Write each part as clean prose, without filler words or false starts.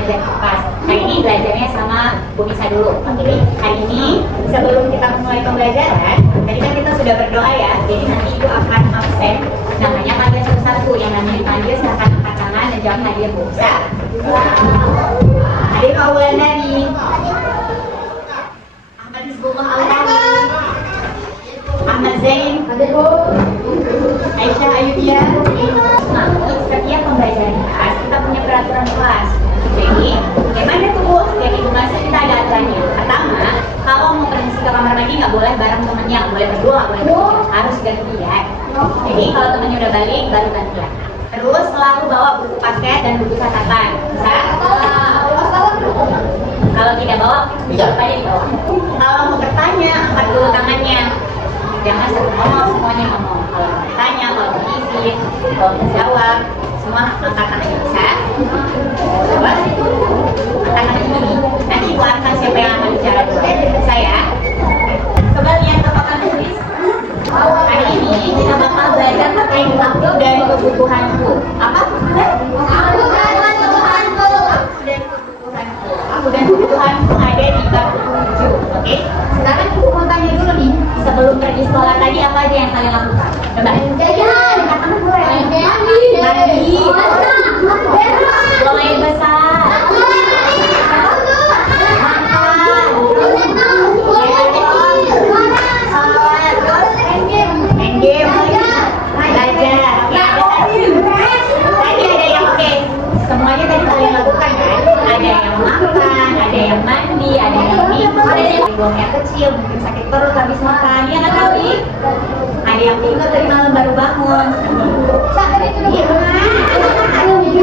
belajar kipas. Hari ini belajarnya sama Bu Nisa dulu. Oke. Hari ini sebelum kita mulai pembelajaran, tadi kan kita sudah berdoa ya. Jadi nanti Ibu akan absen. Namanya panggil satu-satu. Yang namanya dipanggil silahkan angkat tangan dan jawab hadir Bu. Bisa? Hadir Pak Wulandari. Ahmad Hizbullah Al-Rawi. Ahmad Zain. Hadir Bu. Aisyah Ayubia. Namun setiap pembelajaran kelas kita punya peraturan kelas. Jadi bagaimana tuh Bu? Setiap ibu masuk kita ada aturannya. Pertama, kalau mau pergi ke kamar mandi nggak boleh bareng temannya, nggak boleh berdua, nggak boleh berdua. Harus gantian. Jadi kalau temannya udah balik baru gantian. Terus selalu bawa buku paket dan buku catatan. Bisa? Kalau tidak bawa, bisa aja dibawa. Kalau mau bertanya, angkat dulu tangannya. Jangan satu ngomong, semuanya ngomong. Kalau mau bertanya, kalau mau izin, kalau mau jawab, semua angkat tangannya. Bisa? Coba angkat tangan ini. Nanti Ibu angkat siapa yang akan bicara dulu. Saya. Coba lihat ke papan tulis. Hari ini kita bakal belajar terkait aku dan kebutuhanku. Apa? Aku dan kebutuhanku. Aku dan kebutuhanku ada di bab 7. Oke? Sekarang Ibu mau tanya dulu nih. Sebelum pergi sekolah tadi apa aja yang kalian lakukan? Coba. Jajan. Katakan gue. Mandi. Buang air besar. Semuanya tadi kalian lakukan kan? Ada yang makan, ada yang mandi, ada yang minum, ada yang buang air kecil, mungkin sakit perut habis makan, ya nggak tahu nih? Ada yang tidur dari malam baru bangun.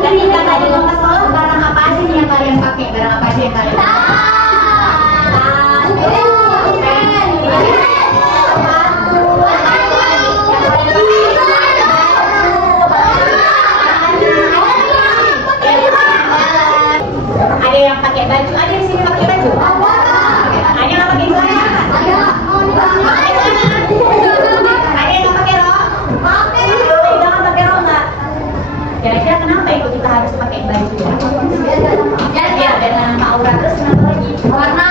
Ketika tadi mau ke sekolah, barang apa aja nih yang kalian pakai? Barang apa aja yang kalian pakai? Ada yang pakai baju, ada di sini pakai baju. Ada yang pakai celana. Ada yang pakai rok. Jangan pakai rok nggak? Kira-kira kenapa itu kita harus pakai baju ya? Biar ada nampak aurat. Terus kenapa lagi? Karena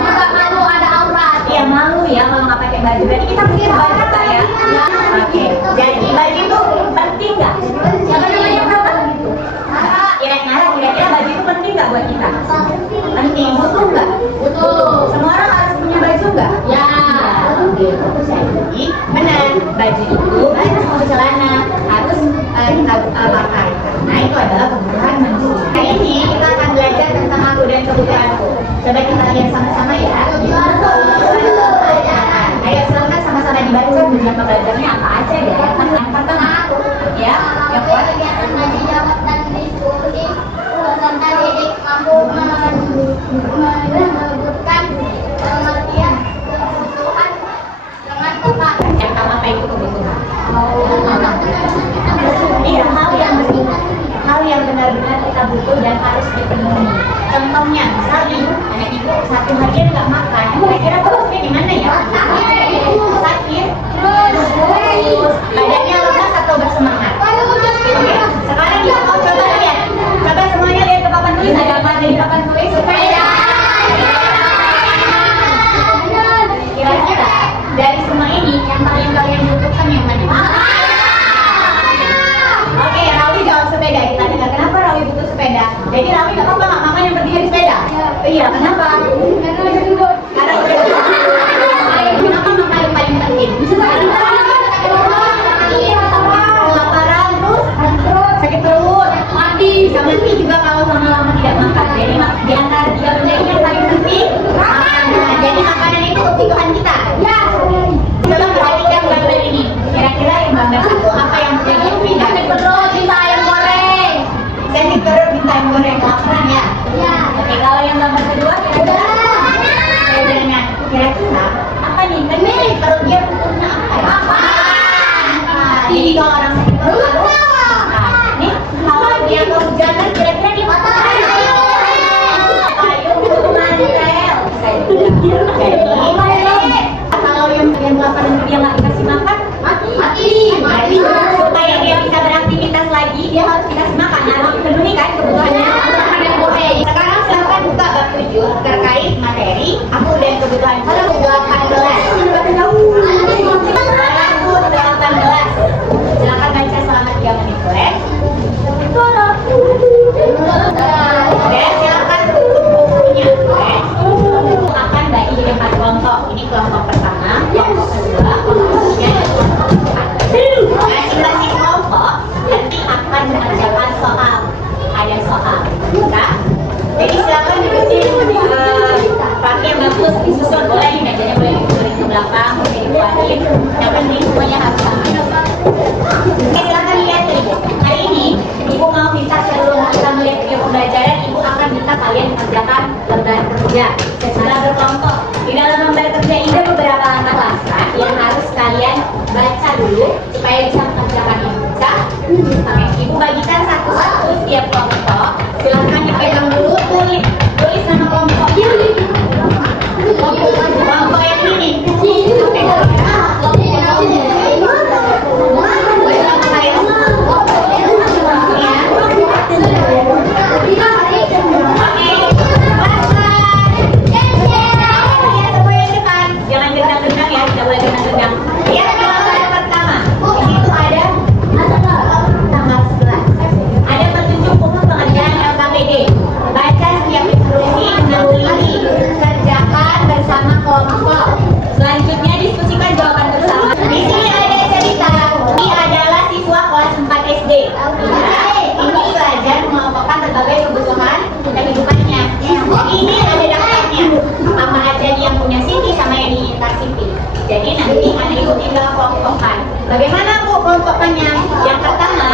juga malu ada aurat. Iya malu ya kalau nggak pakai baju. Berarti kita pakai baju tak ya? Oke. Jadi baju itu penting nggak? Siapa namanya berapa? Kira-kira baju itu penting nggak buat kita? Penting. Butuh nggak? Butuh. Semua orang harus punya baju nggak? Ya. Oke. Jadi benar. Baju itu harus mau celana harus kita pakai karena itu adalah kebutuhan manusia. Hari ini kita akan belajar tentang aku dan kebutuhanku. Coba kita lihat sama-sama ya. Ayo silakan sama-sama dibaca tujuan pembelajarannya apa aja ya. Yang pertama aku ya. Yang kegiatan ngaji jawab dan diskusi tentang didik mampu menyebutkan pengertian kebutuhan dengan tepat. Yang pertama apa itu kebutuhan? Iya, hal yang benar-benar kita butuh dan harus dipenuhi. Contohnya, misalnya anak ibu satu harian nggak makan, kira-kira bagusnya gimana ya? Sakit, terus badannya lemas atau bersemangat. Oke, sekarang kita mau coba lihat. Coba semuanya lihat ke papan tulis. Ada apa di papan tulis? Sepeda. Kira-kira dari semua ini yang paling kalian butuhkan yang mana? Oke, Rawi jawab sepeda. Kita dengar kenapa Rawi butuh sepeda. Jadi Rawi nggak apa-apa nggak makan yang berdiri di sepeda. Iya, kenapa? Karena udah duduk. Karena udah duduk. Kenapa makan yang paling penting? Kelaparan terus sakit perut, mati. Bisa mati juga kalau lama-lama tidak makan. Jadi di antara tiga benda ini yang paling penting makanan. Jadi makanan itu kebutuhan kita. Ya. Coba perhatikan gambar ini. Kira-kira yang gambar satu apa yang menjadi sakit perut bisa ayam goreng. Sakit perut bisa ayam goreng. Kelaparan ya. Ya. Oke, kalau yang gambar kedua kira-kira apa nih? Tadi perut dia butuhnya apa ya? Jadi kalau orang sakit perut harus makan. Nih, kalau dia kehujanan kira-kira dia makan payung butuh mantel. Jadi kalau yang kelaparan dia nggak dikasih makan, mati. Jadi supaya dia bisa beraktivitas lagi, dia harus dikasih makan. Nah, penuhi kan kebutuhannya makan yang goreng. sebelum kita melihat video pembelajaran, Ibu akan minta kalian mengerjakan lembar kerja secara berkelompok. Di dalam lembar kerja ini ada beberapa langkah-langkah yang harus kalian baca dulu supaya bisa mengerjakan ini. Bisa? Oke, Ibu bagikan satu-satu setiap kelompok. Silahkan dipegang dulu, tulis nama kelompoknya. Kelompok yang ini. Oke. Jangan gendang-gendang ya, tidak boleh gendang-gendang. Lihat gambar pertama. Di situ ada tanggal 11. Ada petunjuk umum pengerjaan LKPD. Baca setiap instruksi, menulis, kerjakan bersama kelompok. Selanjutnya diskusikan jawaban bersama. Di sini ada cerita. Ini adalah siswa kelas 4 SD. Ini belajar mengelompokkan berbagai kebutuhan kehidupannya. Ini ada daftarnya. Apa aja yang punya Siti sama yang diinginkan Siti. Jadi nanti Anda Ibu tinggal kelompokkan. Bagaimana Bu kelompokannya? Yang pertama,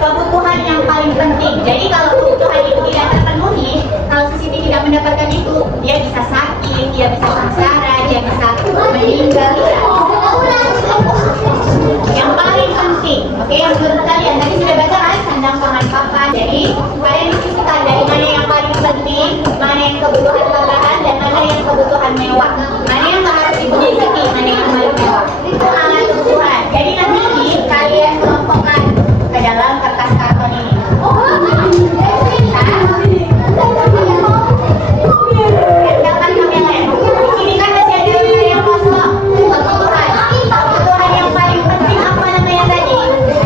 kebutuhan yang paling penting. Jadi kalau kebutuhan itu tidak terpenuhi, kalau si Siti tidak mendapatkan itu, dia bisa sakit, dia bisa sengsara, dia bisa meninggal. Yang paling penting, oke, yang menurut kalian tadi sudah baca kan sandang pangan papan. Jadi kalian diskusikan dari mana yang paling penting, mana yang kebutuhan tambahan, dan mana yang kebutuhan mewah. Mana yang harus dibutuhkan, mana yang paling mewah. Itu alat kebutuhan. Jadi nanti kalian kelompokkan ke dalam kertas karton ini. Kerjakan kami lain. Ini kan masih ada yang kosong. Kebutuhan yang paling penting apa namanya tadi?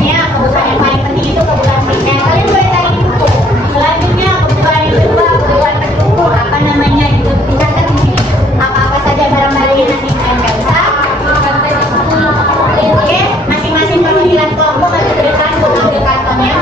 Ya, kebutuhan yang paling penting itu kebutuhan makan. Kalian boleh cari di buku. Selanjutnya kebutuhan yang kedua, kebutuhan pendukung. Apa namanya? Itu dicatat di sini. Apa-apa saja barang-barang yang nanti kalian nggak bisa. Oke, masing-masing perwakilan kelompok harus berikan untuk kartonnya.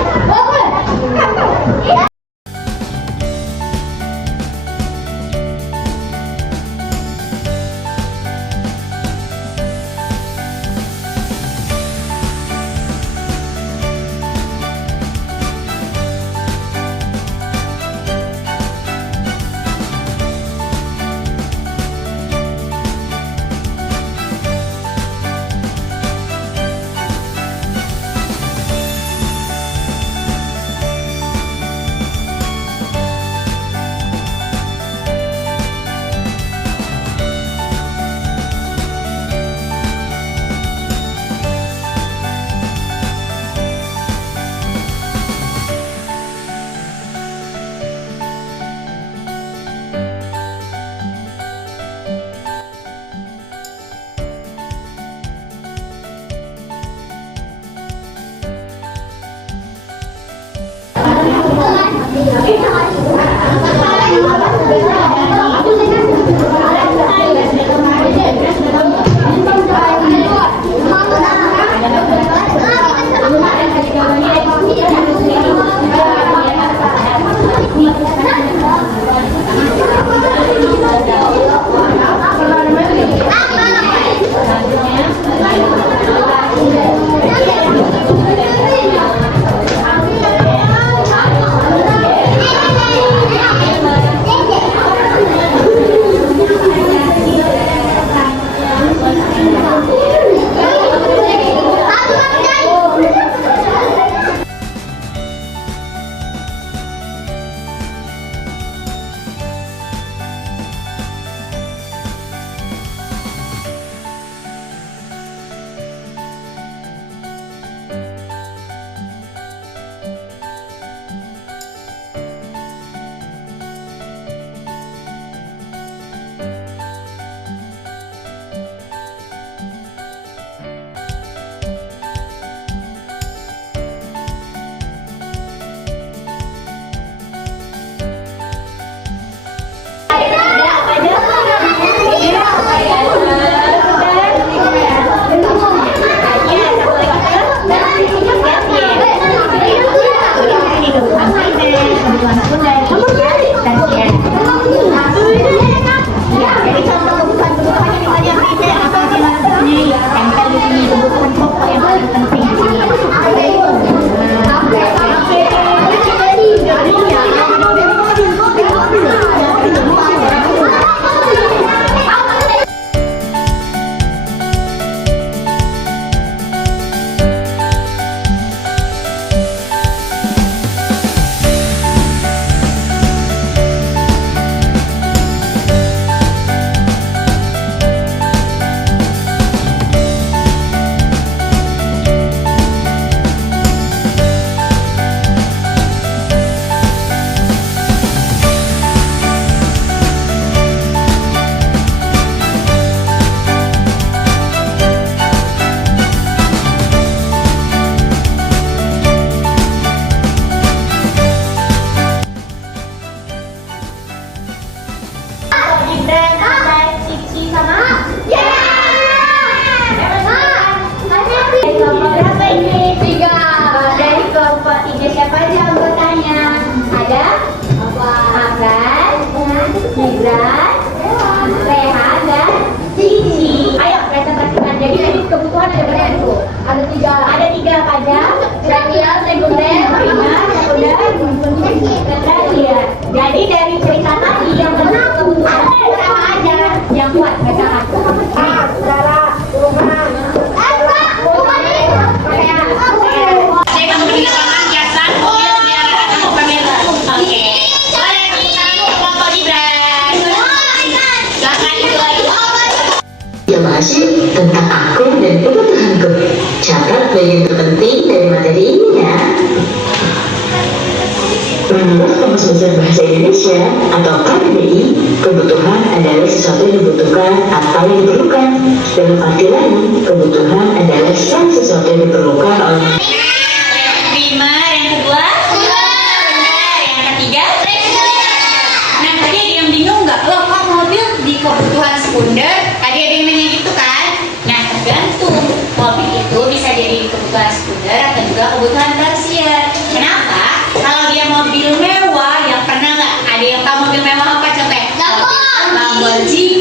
Gibran, Rehan, dan Cici. Ayo presentasikan. Jadi tadi kebutuhan ada berapa itu? Ada tiga. Ada tiga pajak, sosial, sekunder, primer, sekunder, terakhir. Jadi dari cerita tadi yang benar kebutuhan apa aja yang kuat bacakan. Saudara, rumah. Masih tentang aku dan kebutuhanku. Catat bagian terpenting dari materi ini ya. Menurut Kamus Besar Bahasa Indonesia atau KBBI, kebutuhan adalah sesuatu yang dibutuhkan atau yang diperlukan. Dalam arti lain, kebutuhan adalah sesuatu yang diperlukan oleh Primer, yang kedua, benar, yang ketiga, nah tadi ada yang bingung nggak? Loh kok mobil di kebutuhan sekunder? Tadi ada yang nanya gitu kan? Nah tergantung, mobil itu bisa jadi kebutuhan sekunder atau juga kebutuhan tersier. Kenapa? Kalau dia mobil mewah, yang pernah nggak? Ada yang tahu mobil mewah apa? Coba. Lamborghini.